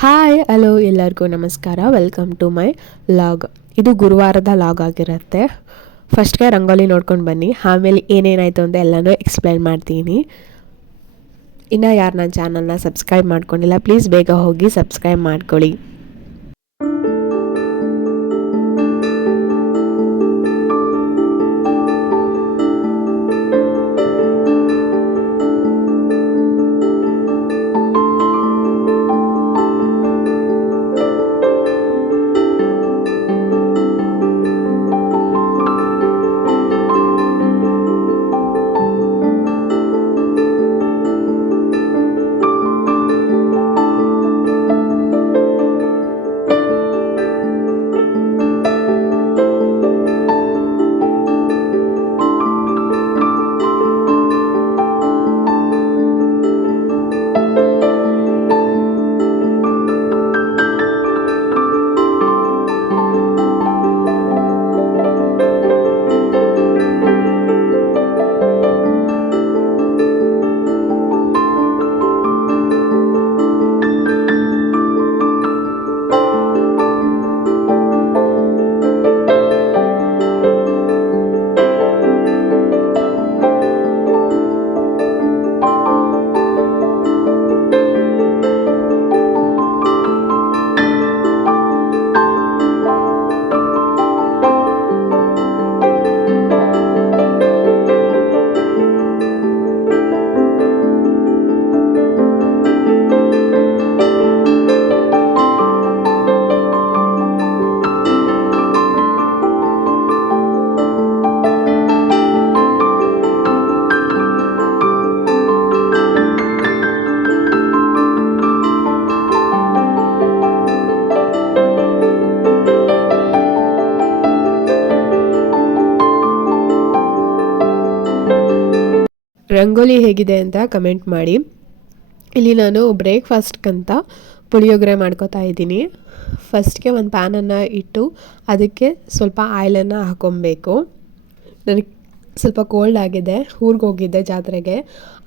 Hi hello ಎಲ್ಲರಿಗೂ ನಮಸ್ಕಾರ. Welcome to my log. ಇದು ಗುರುವಾರದ ಲಾಗ್ ಆಗಿರುತ್ತೆ. ಫಸ್ಟ್ಗೆ ರಂಗೋಲಿ ನೋಡ್ಕೊಂಡು ಬನ್ನಿ, ಆಮೇಲೆ ಏನೇನಾಯಿತು ಅಂತ ಎಲ್ಲನೂ ಎಕ್ಸ್ಪ್ಲೈನ್ ಮಾಡ್ತೀನಿ. ಇನ್ನು ಯಾರು ನನ್ನ ಚಾನಲ್ನ ಸಬ್ಸ್ಕ್ರೈಬ್ ಮಾಡ್ಕೊಂಡಿಲ್ಲ, ಪ್ಲೀಸ್ ಬೇಗ ಹೋಗಿ ಸಬ್ಸ್ಕ್ರೈಬ್ ಮಾಡ್ಕೊಳ್ಳಿ. ರಂಗೋಲಿ ಹೇಗಿದೆ ಅಂತ ಕಮೆಂಟ್ ಮಾಡಿ. ಇಲ್ಲಿ ನಾನು ಬ್ರೇಕ್ಫಾಸ್ಟ್ಗಂತ ಪುಳಿಯೋಗರೆ ಮಾಡ್ಕೋತಾ ಇದ್ದೀನಿ. ಫಸ್ಟ್ಗೆ ಒಂದು ಪ್ಯಾನನ್ನು ಇಟ್ಟು ಅದಕ್ಕೆ ಸ್ವಲ್ಪ ಆಯಿಲನ್ನು ಹಾಕ್ಕೊಬೇಕು. ನನಗೆ ಸ್ವಲ್ಪ ಕೋಲ್ಡ್ ಆಗಿದೆ, ಊರಿಗೆ ಹೋಗಿದ್ದೆ ಜಾತ್ರೆಗೆ.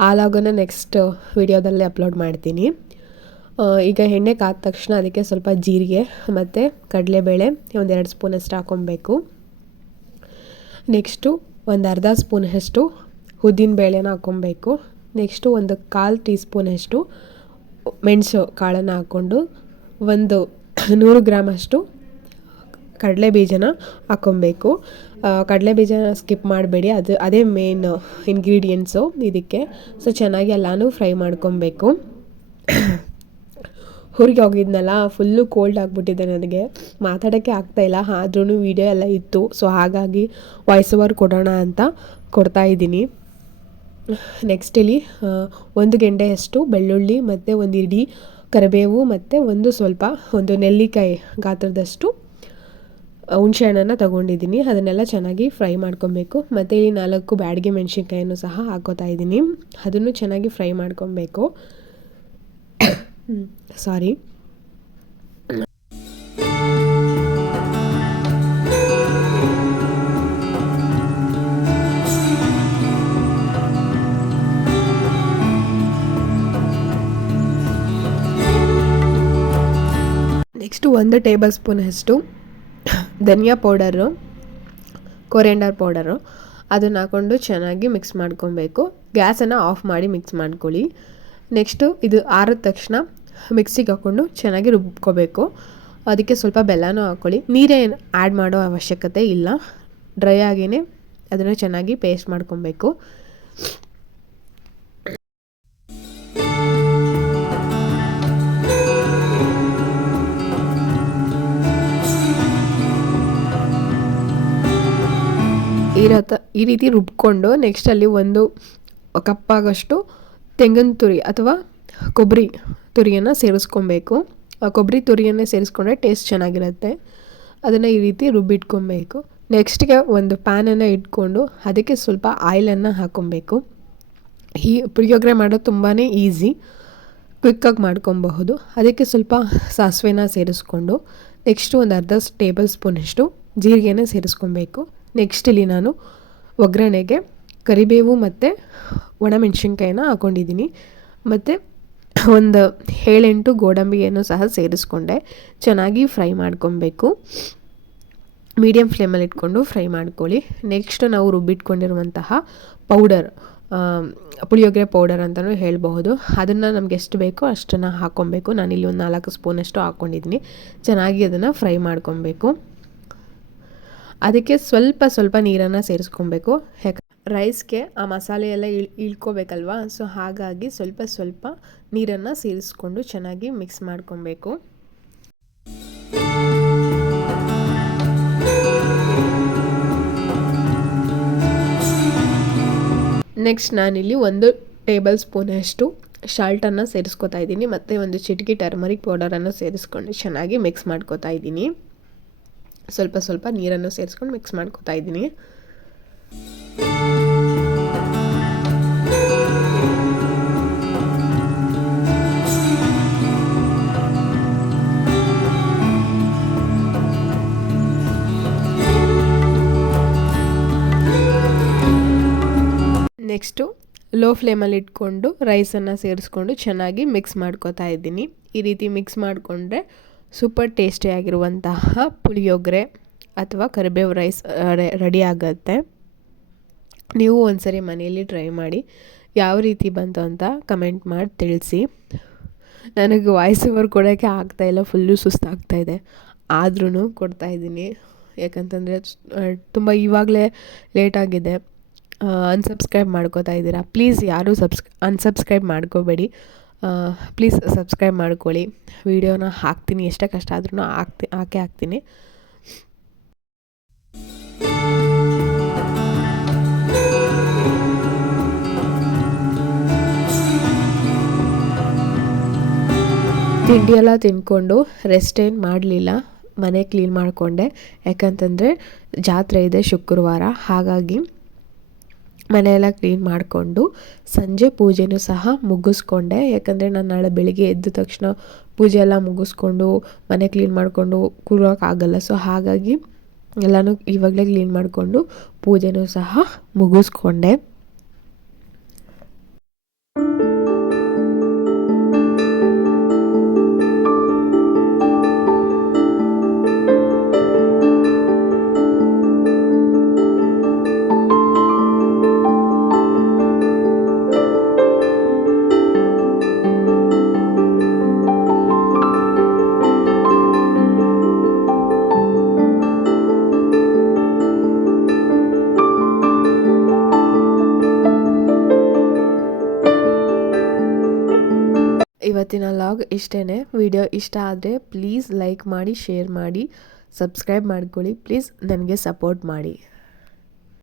ಆ ಲಾಗನ್ನು ನೆಕ್ಸ್ಟ್ ವಿಡಿಯೋದಲ್ಲಿ ಅಪ್ಲೋಡ್ ಮಾಡ್ತೀನಿ. ಈಗ ಎಣ್ಣೆ ಕಾದ ತಕ್ಷಣ ಅದಕ್ಕೆ ಸ್ವಲ್ಪ ಜೀರಿಗೆ ಮತ್ತು ಕಡಲೆಬೇಳೆ ಒಂದು 2 ಸ್ಪೂನಷ್ಟು ಹಾಕ್ಕೊಬೇಕು. ನೆಕ್ಸ್ಟು ಒಂದು ಅರ್ಧ ಸ್ಪೂನಷ್ಟು ಉದ್ದಿನ ಬೇಳೆನ ಹಾಕ್ಕೊಬೇಕು. ನೆಕ್ಸ್ಟು ಒಂದು 1/4 ಟೀ ಸ್ಪೂನಷ್ಟು ಮೆಣಸು ಕಾಳನ್ನು ಹಾಕ್ಕೊಂಡು ಒಂದು 100 ಗ್ರಾಮಷ್ಟು ಕಡಲೆ ಬೀಜನ ಹಾಕ್ಕೊಬೇಕು. ಕಡಲೆ ಬೀಜನ ಸ್ಕಿಪ್ ಮಾಡಬೇಡಿ, ಅದೇ ಮೇನ್ ಇಂಗ್ರೀಡಿಯೆಂಟ್ಸು ಇದಕ್ಕೆ. ಸೊ ಚೆನ್ನಾಗಿ ಎಲ್ಲನೂ ಫ್ರೈ ಮಾಡ್ಕೊಬೇಕು. ಊರಿಗೆ ಹೋಗಿದ್ನಲ್ಲ, ಫುಲ್ಲು ಕೋಲ್ಡ್ ಆಗಿಬಿಟ್ಟಿದೆ, ನನಗೆ ಮಾತಾಡೋಕ್ಕೆ ಆಗ್ತಾಯಿಲ್ಲ. ಆದ್ರೂ ವೀಡಿಯೋ ಎಲ್ಲ ಇತ್ತು, ಸೊ ಹಾಗಾಗಿ ವಾಯ್ಸ್ ಓವರ್ ಕೊಡೋಣ ಅಂತ ಕೊಡ್ತಾಯಿದ್ದೀನಿ. ನೆಕ್ಸ್ಟ್ ಇಲ್ಲಿ 1 ಗೆಂಡೆಯಷ್ಟು ಬೆಳ್ಳುಳ್ಳಿ ಮತ್ತು ಒಂದು ಇಡೀ ಕರಿಬೇವು ಮತ್ತು ಒಂದು ನೆಲ್ಲಿಕಾಯಿ ಗಾತ್ರದಷ್ಟು ಹುಣಸೆಹಣ್ಣನ್ನು ತೊಗೊಂಡಿದ್ದೀನಿ. ಅದನ್ನೆಲ್ಲ ಚೆನ್ನಾಗಿ ಫ್ರೈ ಮಾಡ್ಕೊಬೇಕು. ಮತ್ತು ಇಲ್ಲಿ 4 ಬ್ಯಾಡಗಿ ಮೆಣಸಿನ್ಕಾಯನ್ನು ಸಹ ಹಾಕೋತಾ ಇದ್ದೀನಿ. ಅದನ್ನು ಚೆನ್ನಾಗಿ ಫ್ರೈ ಮಾಡ್ಕೊಬೇಕು. ಸಾರಿ. ನೆಕ್ಸ್ಟು 1 ಟೇಬಲ್ ಸ್ಪೂನಷ್ಟು ಧನಿಯಾ ಪೌಡರು, ಕೊರಿಯಂಡರ್ ಪೌಡರು ಅದನ್ನು ಹಾಕ್ಕೊಂಡು ಚೆನ್ನಾಗಿ ಮಿಕ್ಸ್ ಮಾಡ್ಕೊಬೇಕು. ಗ್ಯಾಸನ್ನು ಆಫ್ ಮಾಡಿ ಮಿಕ್ಸ್ ಮಾಡ್ಕೊಳ್ಳಿ. ನೆಕ್ಸ್ಟು ಇದು ಆರಿದ ತಕ್ಷಣ ಮಿಕ್ಸಿಗೆ ಹಾಕ್ಕೊಂಡು ಚೆನ್ನಾಗಿ ರುಬ್ಕೋಬೇಕು. ಅದಕ್ಕೆ ಸ್ವಲ್ಪ ಬೆಲ್ಲನೂ ಹಾಕ್ಕೊಳ್ಳಿ. ನೀರೇನು ಆ್ಯಡ್ ಮಾಡೋ ಅವಶ್ಯಕತೆ ಇಲ್ಲ, ಡ್ರೈ ಆಗಿಯೇ ಅದನ್ನು ಚೆನ್ನಾಗಿ ಪೇಸ್ಟ್ ಮಾಡ್ಕೊಬೇಕು. ಈ ರೀತಿ ರುಬ್ಕೊಂಡು ನೆಕ್ಸ್ಟಲ್ಲಿ 1 ಕಪ್ಪಾಗಷ್ಟು ತೆಂಗಿನ ತುರಿ ಅಥವಾ ಕೊಬ್ಬರಿ ತುರಿಯನ್ನು ಸೇರಿಸ್ಕೊಬೇಕು. ಕೊಬ್ಬರಿ ತುರಿಯನ್ನೇ ಸೇರಿಸ್ಕೊಂಡ್ರೆ ಟೇಸ್ಟ್ ಚೆನ್ನಾಗಿರುತ್ತೆ. ಅದನ್ನು ಈ ರೀತಿ ರುಬ್ಬಿಟ್ಕೊಬೇಕು. ನೆಕ್ಸ್ಟ್ಗೆ ಒಂದು ಪ್ಯಾನನ್ನು ಇಟ್ಕೊಂಡು ಅದಕ್ಕೆ ಸ್ವಲ್ಪ ಆಯಿಲನ್ನು ಹಾಕ್ಕೊಬೇಕು. ಈ ಪುಳಿಯೋಗರೆ ಮಾಡೋದು ತುಂಬಾ ಈಸಿ, ಕ್ವಿಕ್ಕಾಗಿ ಮಾಡ್ಕೊಬಹುದು. ಅದಕ್ಕೆ ಸ್ವಲ್ಪ ಸಾಸಿವೆನ ಸೇರಿಸ್ಕೊಂಡು ನೆಕ್ಸ್ಟು ಒಂದು ಅರ್ಧ ಟೇಬಲ್ ಸ್ಪೂನಷ್ಟು ಜೀರಿಗೆನ ಸೇರಿಸ್ಕೊಬೇಕು. ನೆಕ್ಸ್ಟ್ ಇಲ್ಲಿ ನಾನು ಒಗ್ಗರಣೆಗೆ ಕರಿಬೇವು ಮತ್ತು ಒಣಮೆಣಸಿನ್ಕಾಯಿನ ಹಾಕ್ಕೊಂಡಿದ್ದೀನಿ. ಮತ್ತು ಒಂದು 7-8 ಗೋಡಂಬಿಯನ್ನು ಸಹ ಸೇರಿಸ್ಕೊಂಡೆ ಚೆನ್ನಾಗಿ ಫ್ರೈ ಮಾಡ್ಕೊಬೇಕು. ಮೀಡಿಯಮ್ ಫ್ಲೇಮಲ್ಲಿ ಇಟ್ಕೊಂಡು ಫ್ರೈ ಮಾಡ್ಕೊಳ್ಳಿ. ನೆಕ್ಸ್ಟ್ ನಾವು ರುಬ್ಬಿಟ್ಕೊಂಡಿರುವಂತಹ ಪೌಡರ್, ಪುಳಿಯೋಗರೆ ಪೌಡರ್ ಅಂತಲೂ ಹೇಳಬಹುದು, ಅದನ್ನು ನಮ್ಗೆ ಎಷ್ಟು ಬೇಕೋ ಅಷ್ಟನ್ನು ಹಾಕ್ಕೊಬೇಕು. ನಾನಿಲ್ಲಿ ಒಂದು 4 ಸ್ಪೂನಷ್ಟು ಹಾಕ್ಕೊಂಡಿದ್ದೀನಿ. ಚೆನ್ನಾಗಿ ಅದನ್ನು ಫ್ರೈ ಮಾಡ್ಕೊಬೇಕು. ಅದಕ್ಕೆ ಸ್ವಲ್ಪ ನೀರನ್ನು ಸೇರಿಸ್ಕೊಬೇಕು. ರೈಸ್ಗೆ ಆ ಮಸಾಲೆ ಎಲ್ಲ ಇಳ್ಕೋಬೇಕಲ್ವಾ, ಸೊ ಹಾಗಾಗಿ ಸ್ವಲ್ಪ ನೀರನ್ನು ಸೇರಿಸ್ಕೊಂಡು ಚೆನ್ನಾಗಿ ಮಿಕ್ಸ್ ಮಾಡ್ಕೊಬೇಕು. ನೆಕ್ಸ್ಟ್ ನಾನಿಲ್ಲಿ 1 ಟೇಬಲ್ ಸ್ಪೂನಷ್ಟು ಸಾಲ್ಟನ್ನು ಸೇರಿಸ್ಕೊತಾ ಇದ್ದೀನಿ, ಮತ್ತು 1 ಚಿಟಿಕೆ ಟರ್ಮರಿಕ್ ಪೌಡರನ್ನು ಸೇರಿಸ್ಕೊಂಡು ಚೆನ್ನಾಗಿ ಮಿಕ್ಸ್ ಮಾಡ್ಕೊತಾ ಇದ್ದೀನಿ. ಸ್ವಲ್ಪ ನೀರನ್ನು ಸೇರಿಸ್ಕೊಂಡು ಮಿಕ್ಸ್ ಮಾಡ್ಕೊತಾ ಇದ್ದೀನಿ. ನೆಕ್ಸ್ಟು ಲೋ ಫ್ಲೇಮಲ್ಲಿ ಇಟ್ಕೊಂಡು ರೈಸನ್ನು ಸೇರಿಸ್ಕೊಂಡು ಚೆನ್ನಾಗಿ ಮಿಕ್ಸ್ ಮಾಡ್ಕೊತಾ ಇದ್ದೀನಿ. ಈ ರೀತಿ ಮಿಕ್ಸ್ ಮಾಡಿಕೊಂಡ್ರೆ ಸೂಪರ್ ಟೇಸ್ಟಿಯಾಗಿರುವಂತಹ ಪುಳಿಯೋಗರೆ ಅಥವಾ ಕರಿಬೇವು ರೈಸ್ ರೆಡಿ ಆಗುತ್ತೆ. ನೀವು ಒಂದ್ಸರಿ ಮನೆಯಲ್ಲಿ ಟ್ರೈ ಮಾಡಿ ಯಾವ ರೀತಿ ಬಂತು ಅಂತ ಕಮೆಂಟ್ ಮಾಡಿ ತಿಳಿಸಿ. ನನಗೆ ವಾಯ್ಸ್ ಓವರ್ ಕೊಡೋಕ್ಕೆ ಆಗ್ತಾಯಿಲ್ಲ, ಫುಲ್ಲು ಸುಸ್ತಾಗ್ತಾಯಿದೆ, ಆದ್ರೂ ಕೊಡ್ತಾಯಿದ್ದೀನಿ. ಯಾಕಂತಂದರೆ ತುಂಬ ಇವಾಗಲೇ ಲೇಟಾಗಿದೆ. ಅನ್ಸಬ್ಸ್ಕ್ರೈಬ್ ಮಾಡ್ಕೋತಾ ಇದ್ದೀರಾ, ಪ್ಲೀಸ್ ಯಾರೂ ಅನ್ಸಬ್ಸ್ಕ್ರೈಬ್ ಮಾಡ್ಕೋಬೇಡಿ. ಪ್ಲೀಸ್ ಸಬ್ಸ್ಕ್ರೈಬ್ ಮಾಡ್ಕೊಳ್ಳಿ. ವಿಡಿಯೋನ ಹಾಕ್ತೀನಿ, ಎಷ್ಟೇ ಕಷ್ಟ ಆದ್ರೂ ಹಾಕ್ತೀನಿ. ತಿಂಡಿ ಎಲ್ಲ ತಿಂದ್ಕೊಂಡು ರೆಸ್ಟ್ ಏನು ಮಾಡಲಿಲ್ಲ, ಮನೆ ಕ್ಲೀನ್ ಮಾಡಿಕೊಂಡೆ. ಯಾಕಂತಂದರೆ ಜಾತ್ರೆ ಇದೆ ಶುಕ್ರವಾರ, ಹಾಗಾಗಿ ಮನೆಯೆಲ್ಲ ಕ್ಲೀನ್ ಮಾಡಿಕೊಂಡು ಸಂಜೆ ಪೂಜೆನೂ ಸಹ ಮುಗಿಸ್ಕೊಂಡೆ. ಯಾಕಂದರೆ ನಾನು ನಾಳೆ ಬೆಳಿಗ್ಗೆ ಎದ್ದ ತಕ್ಷಣ ಪೂಜೆ ಎಲ್ಲ ಮುಗಿಸ್ಕೊಂಡು ಮನೆ ಕ್ಲೀನ್ ಮಾಡಿಕೊಂಡು ಕೂರೋಕ್ಕಾಗಲ್ಲ. ಸೊ ಹಾಗಾಗಿ ಎಲ್ಲನೂ ಇವಾಗಲೇ ಕ್ಲೀನ್ ಮಾಡಿಕೊಂಡು ಪೂಜೆನೂ ಸಹ ಮುಗಿಸ್ಕೊಂಡೆ. ಇವತ್ತಿನ ಲಾಗ್ ಇಷ್ಟೇ. ವಿಡಿಯೋ ಇಷ್ಟ ಆದರೆ ಪ್ಲೀಸ್ ಲೈಕ್ ಮಾಡಿ, ಶೇರ್ ಮಾಡಿ, ಸಬ್ಸ್ಕ್ರೈಬ್ ಮಾಡ್ಕೊಳ್ಳಿ. ಪ್ಲೀಸ್ ನನಗೆ ಸಪೋರ್ಟ್ ಮಾಡಿ.